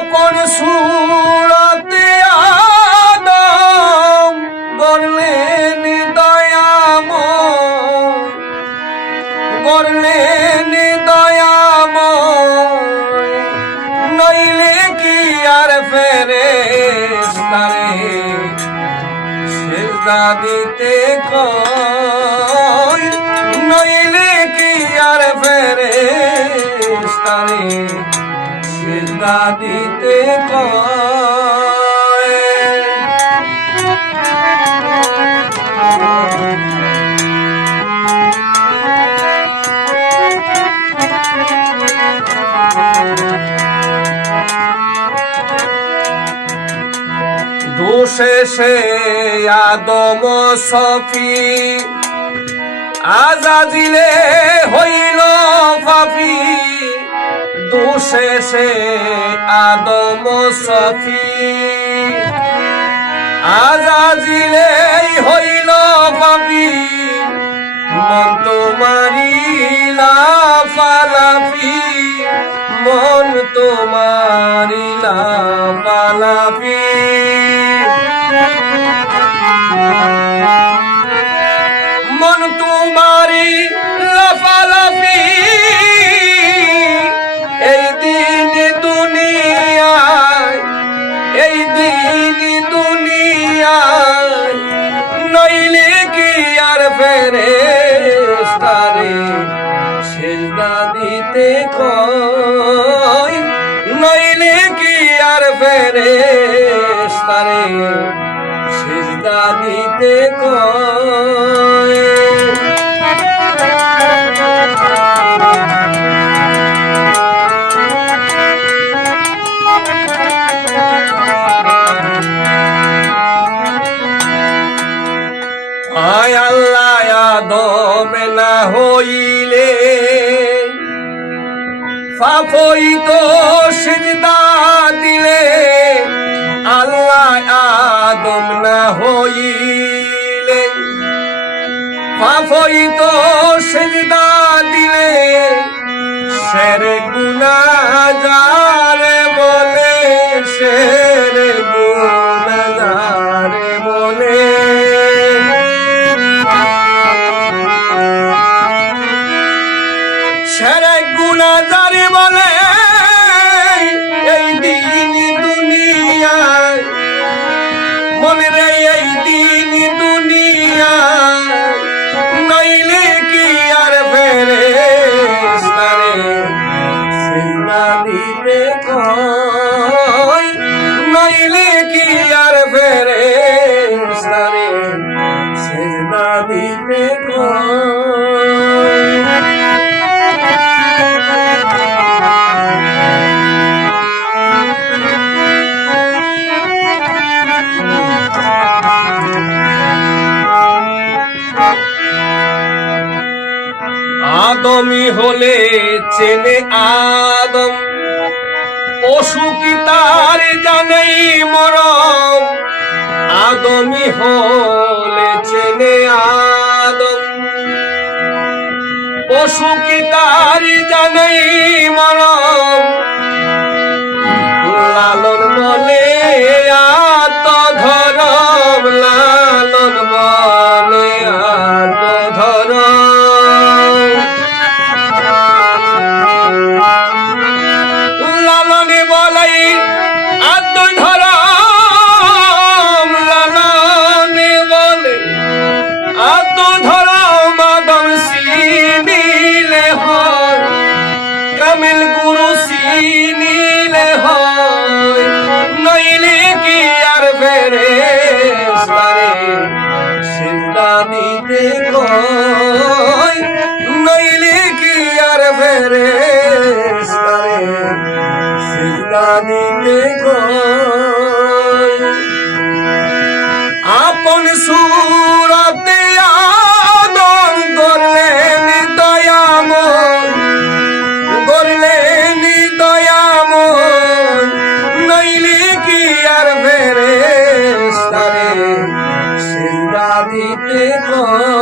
আপন সুরতে আদম গড়লেন দয়াম গড়লেন দয়াম নইলে কি আর ফেরে সেজদা দিতে কই নইলে কি আর ফেরে সেজদা দিতে দোষে আদম সফি আজাজিলে হইল সে আদম সফি আজাজিলে হইল পাপি। মন তোমারি লাফালাফি মন তোমারি লাফালাফি না হইলে পাপই তো দিলে আল্লাহ আদম না হইলে পাপই তো দিলে শের গুনা যারে বলে শের সেরে গুণা গুণাগারি বলে এই দিন আদমি হলে চেনে আদম। পশু কি তার জানেই মরম। আদমি হলে চেনে আদম। পশু কি তার জানেই মরম। লালন আত ধরম আদম সিনিলে হয় কামিল গুরু সিনিলে দিতে